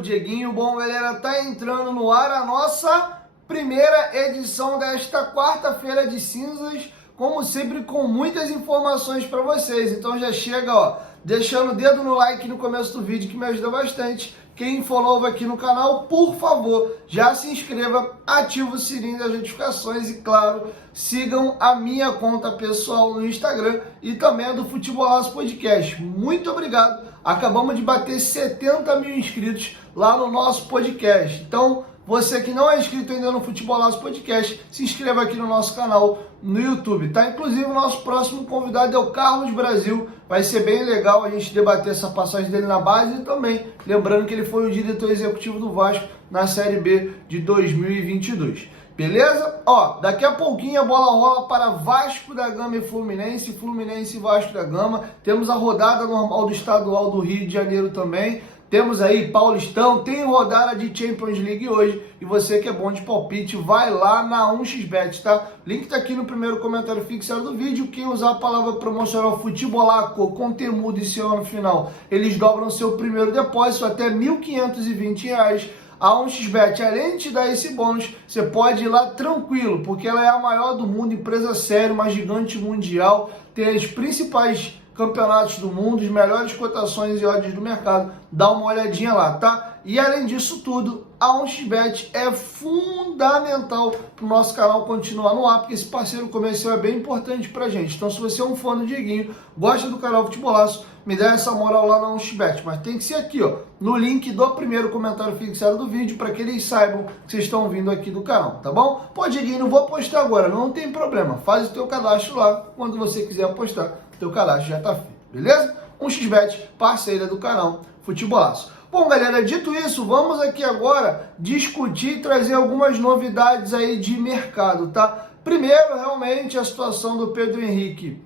o Dieguinho. Bom, galera, tá entrando no ar a nossa primeira edição desta quarta-feira de cinzas, como sempre com muitas informações para vocês. Então já chega, ó, deixando o dedo no like no começo do vídeo que me ajuda bastante. Quem for novo aqui no canal, por favor, já se inscreva, ativa o sininho das notificações e, claro, sigam a minha conta pessoal no Instagram e também a do Futebolaço Podcast. Muito obrigado. Acabamos de bater 70 mil inscritos lá no nosso podcast. Então, você que não é inscrito ainda no Futebolaço Podcast, se inscreva aqui no nosso canal no YouTube, tá? Inclusive, o nosso próximo convidado é o Carlos Brasil. Vai ser bem legal a gente debater essa passagem dele na base e também, lembrando que ele foi o diretor executivo do Vasco na Série B de 2022. Beleza? Ó, daqui a pouquinho a bola rola para Vasco da Gama e Fluminense, Fluminense e Vasco da Gama. Temos a rodada normal do estadual do Rio de Janeiro também. Temos aí Paulistão, tem rodada de Champions League hoje. E você que é bom de palpite, vai lá na 1xBet, tá? Link tá aqui no primeiro comentário fixado do vídeo. Quem usar a palavra promocional Futebolaco com temudo e seu no final, eles dobram seu primeiro depósito até R$ 1.520. A 1xBet, além de te dar esse bônus, você pode ir lá tranquilo, porque ela é a maior do mundo, empresa séria, uma gigante mundial, tem as principais campeonatos do mundo, as melhores cotações e odds do mercado. Dá uma olhadinha lá, tá? E além disso tudo, a 1xBet é fundamental para o nosso canal continuar no ar, porque esse parceiro comercial é bem importante pra gente. Então, se você é um fã do Dieguinho, gosta do canal Futebolaço, me dá essa moral lá na 1xBet. Mas tem que ser aqui, ó, no link do primeiro comentário fixado do vídeo, para que eles saibam que vocês estão vindo aqui do canal, tá bom? Pô, Dieguinho, não vou apostar agora, não tem problema. Faz o teu cadastro lá, quando você quiser apostar, o teu cadastro já tá feito, beleza? 1xBet, parceira do canal Futebolaço. Bom, galera, dito isso, vamos aqui agora discutir e trazer algumas novidades aí de mercado, tá? Primeiro, realmente, a situação do Pedro Henrique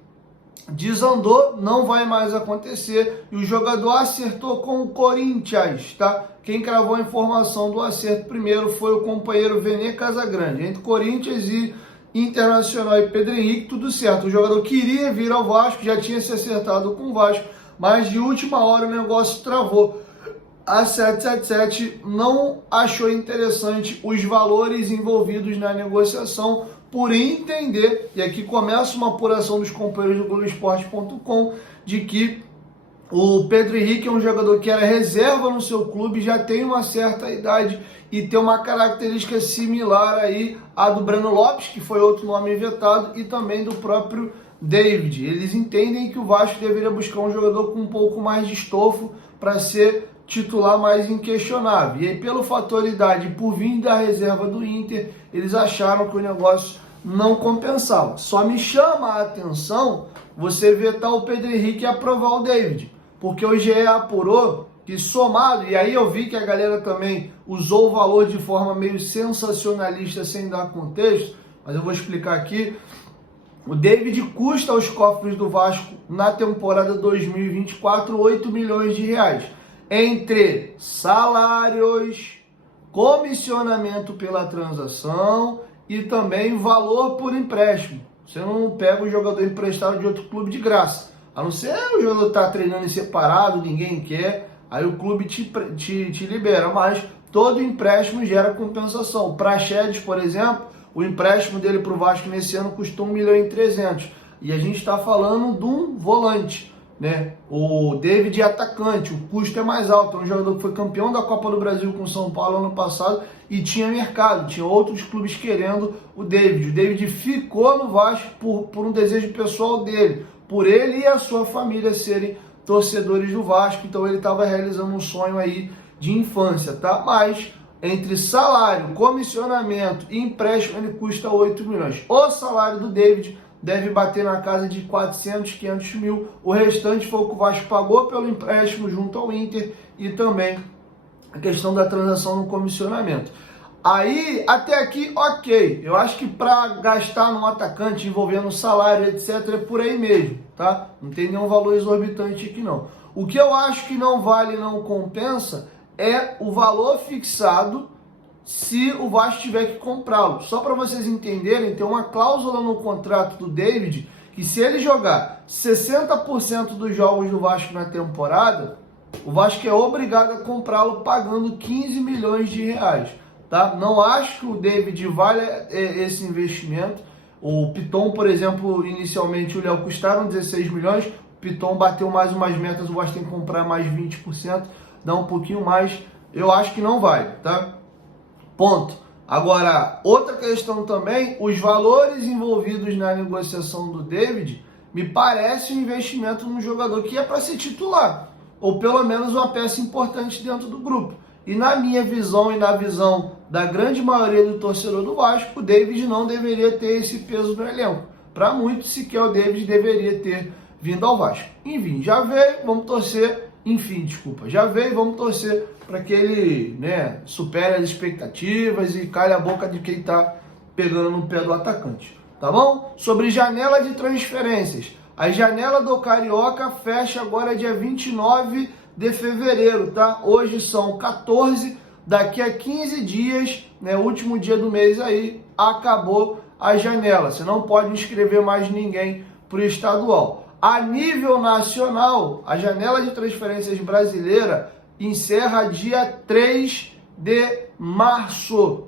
desandou, não vai mais acontecer, e o jogador acertou com o Corinthians, tá? Quem cravou a informação do acerto primeiro foi o companheiro Vene Casagrande. Entre Corinthians e Internacional e Pedro Henrique, tudo certo. O jogador queria vir ao Vasco, já tinha se acertado com o Vasco, mas de última hora o negócio travou. A 777 não achou interessante os valores envolvidos na negociação, por entender, e aqui começa uma apuração dos companheiros do Globoesporte.com, de que o Pedro Henrique é um jogador que era reserva no seu clube, já tem uma certa idade e tem uma característica similar aí à do Breno Lopes, que foi outro nome vetado, e também do próprio David. Eles entendem que o Vasco deveria buscar um jogador com um pouco mais de estofo para ser titular mais inquestionável. E aí, pelo fator idade, por vir da reserva do Inter, eles acharam que o negócio não compensava. Só me chama a atenção você vetar o Pedro Henrique e aprovar o David, porque o GE apurou que somado, e aí eu vi que a galera também usou o valor de forma meio sensacionalista sem dar contexto, mas eu vou explicar aqui. O David custa aos cofres do Vasco na temporada 2024 8 milhões de reais. Entre salários, comissionamento pela transação e também valor por empréstimo. Você não pega o jogador emprestado de outro clube de graça. A não ser o jogador estar treinando em separado, ninguém quer, aí o clube te libera. Mas todo empréstimo gera compensação. O Praxedes, por exemplo, o empréstimo dele para o Vasco nesse ano custou 1.300.000. E a gente está falando de um volante, né? O David é atacante, o custo é mais alto. É um jogador que foi campeão da Copa do Brasil com o São Paulo ano passado e tinha mercado, tinha outros clubes querendo o David. O David ficou no Vasco por um desejo pessoal dele, por ele e a sua família serem torcedores do Vasco. Então ele estava realizando um sonho aí de infância, tá? Mas entre salário, comissionamento e empréstimo, ele custa 8 milhões. O salário do David deve bater na casa de 400, 500 mil. O restante foi o que o Vasco pagou pelo empréstimo junto ao Inter e também a questão da transação no comissionamento. Aí, até aqui, ok. Eu acho que para gastar num atacante envolvendo salário, etc., é por aí mesmo, tá? Não tem nenhum valor exorbitante aqui, não. O que eu acho que não vale, não compensa, é o valor fixado se o Vasco tiver que comprá-lo. Só para vocês entenderem, tem uma cláusula no contrato do David que se ele jogar 60% dos jogos do Vasco na temporada, o Vasco é obrigado a comprá-lo pagando 15 milhões de reais. Tá? Não acho que o David vale esse investimento. O Piton, por exemplo, inicialmente o Léo custaram 16 milhões, o Piton bateu mais umas metas, o Vasco tem que comprar mais 20%, dá um pouquinho mais, eu acho que não vale, tá? Ponto. Agora, outra questão também, os valores envolvidos na negociação do David, me parece um investimento num jogador que é para ser titular, ou pelo menos uma peça importante dentro do grupo. E na minha visão e na visão da grande maioria do torcedor do Vasco, o David não deveria ter esse peso no elenco. Para muitos, sequer o David deveria ter vindo ao Vasco. Enfim, já veio, vamos torcer. Já veio, vamos torcer para que ele, supere as expectativas e calhe a boca de quem está pegando no pé do atacante. Tá bom? Sobre janela de transferências. A janela do Carioca fecha agora dia 29 de fevereiro, tá? Hoje são 14, daqui a 15 dias, último dia do mês aí, acabou a janela. Você não pode inscrever mais ninguém para o estadual. A nível nacional, a janela de transferências brasileira encerra dia 3 de março.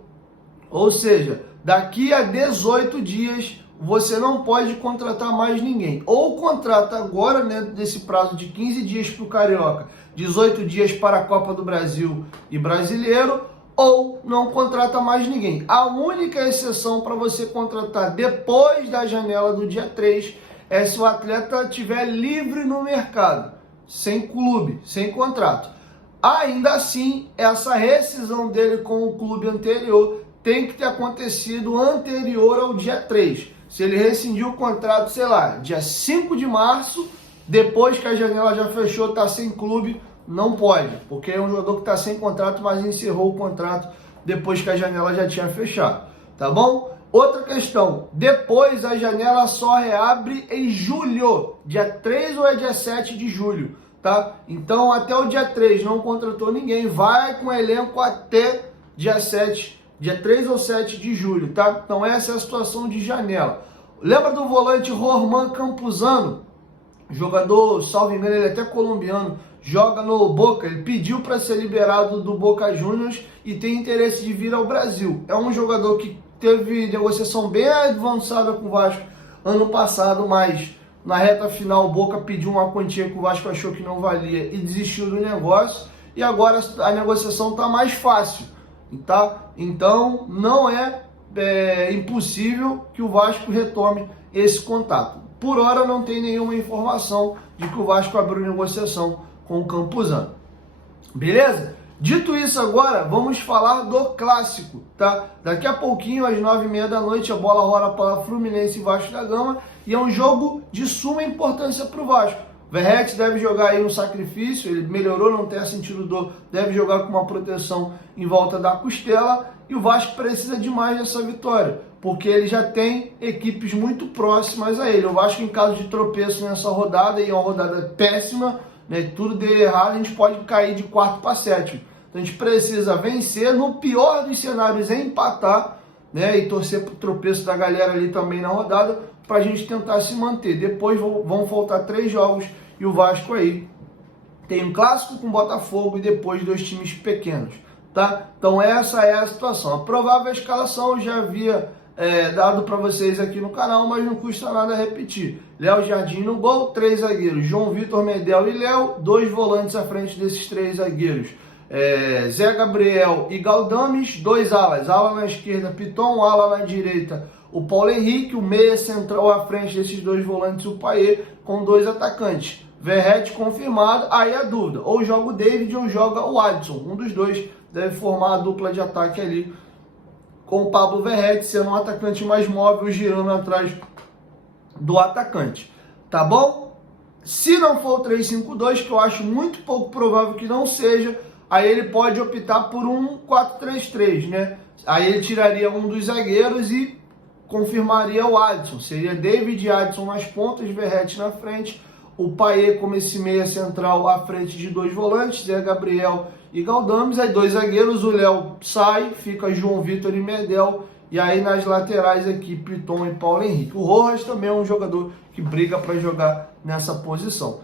Ou seja, daqui a 18 dias você não pode contratar mais ninguém. Ou contrata agora, dentro desse prazo de 15 dias para o Carioca, 18 dias para a Copa do Brasil e Brasileiro, ou não contrata mais ninguém. A única exceção para você contratar depois da janela do dia 3 é se o atleta estiver livre no mercado, sem clube, sem contrato. Ainda assim, essa rescisão dele com o clube anterior tem que ter acontecido anterior ao dia 3. Se ele rescindiu o contrato, sei lá, dia 5 de março, depois que a janela já fechou, está sem clube, não pode, porque é um jogador que está sem contrato, mas encerrou o contrato depois que a janela já tinha fechado, tá bom? Outra questão, depois a janela só reabre em julho, dia 3 ou é dia 7 de julho, tá? Então até o dia 3 não contratou ninguém, vai com o elenco até dia 7, dia 3 ou 7 de julho, tá? Então essa é a situação de janela. Lembra do volante Rorman Campuzano? Jogador, salvo engano, ele é até colombiano, joga no Boca, ele pediu para ser liberado do Boca Juniors e tem interesse de vir ao Brasil. É um jogador que teve negociação bem avançada com o Vasco ano passado, mas na reta final o Boca pediu uma quantia que o Vasco achou que não valia e desistiu do negócio, e agora a negociação está mais fácil, tá? Então não é impossível que o Vasco retome esse contato. Por hora não tem nenhuma informação de que o Vasco abriu negociação com o Campuzano. Beleza? Dito isso agora, vamos falar do clássico, tá? Daqui a pouquinho, às 9h30 da noite, a bola rola para Fluminense e Vasco da Gama, e é um jogo de suma importância para o Vasco. Verratti deve jogar aí no sacrifício, ele melhorou, não tem sentido dor, deve jogar com uma proteção em volta da costela, e o Vasco precisa demais dessa vitória, porque ele já tem equipes muito próximas a ele. O Vasco, em caso de tropeço nessa rodada, e é uma rodada péssima, tudo der errado, a gente pode cair de quarto para sétimo. Então a gente precisa vencer, no pior dos cenários empatar, e torcer para o tropeço da galera ali também na rodada, para a gente tentar se manter. Depois vão faltar 3 jogos e o Vasco aí tem um clássico com o Botafogo e depois 2 times pequenos, tá? Então essa é a situação. A provável escalação eu já havia dado para vocês aqui no canal, mas não custa nada repetir. Léo Jardim no gol, 3 zagueiros, João Vitor, Medel e Léo, 2 volantes à frente desses 3 zagueiros. Zé Gabriel e Galdames, 2 alas, ala na esquerda Piton, ala na direita o Paulo Henrique, o meia central à frente desses 2 volantes, o Payet, com 2 atacantes. Verratti confirmado, aí a dúvida, ou joga o David ou joga o Adson, um dos dois deve formar a dupla de ataque ali, com o Pablo Verratti sendo um atacante mais móvel, girando atrás do atacante, tá bom? Se não for o 3-5-2, que eu acho muito pouco provável que não seja, aí ele pode optar por um 4-3-3, Aí ele tiraria um dos zagueiros e confirmaria o Adson. Seria David e Adson nas pontas, Verratti na frente, o Payet como esse meia central à frente de 2 volantes, Zé Gabriel e Galdames, aí 2 zagueiros, o Léo sai, fica João Vitor e Medel, e aí nas laterais aqui, Piton e Paulo Henrique. O Rojas também é um jogador que briga para jogar nessa posição.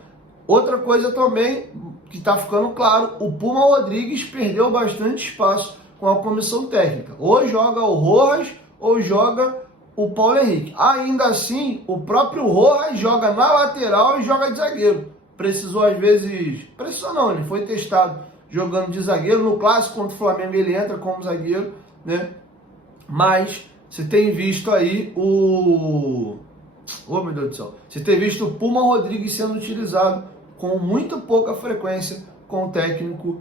Outra coisa também, que está ficando claro, o Puma Rodrigues perdeu bastante espaço com a comissão técnica. Ou joga o Rojas, ou joga o Paulo Henrique. Ainda assim, o próprio Rojas joga na lateral e joga de zagueiro. Precisou às vezes... Precisou não, ele foi testado jogando de zagueiro. No clássico contra o Flamengo ele entra como zagueiro, né? Mas você tem visto aí o... Oh, meu Deus do céu. Você tem visto o Puma Rodrigues sendo utilizado com muito pouca frequência com o técnico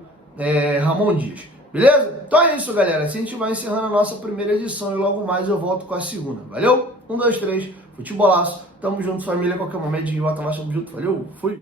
Ramon Dias. Beleza? Então é isso, galera. Assim a gente vai encerrando a nossa primeira edição e logo mais eu volto com a segunda. Valeu? 1, 2, 3. Futebolaço. Tamo junto, família. Qualquer momento de volta mais. Tamo junto. Valeu? Fui.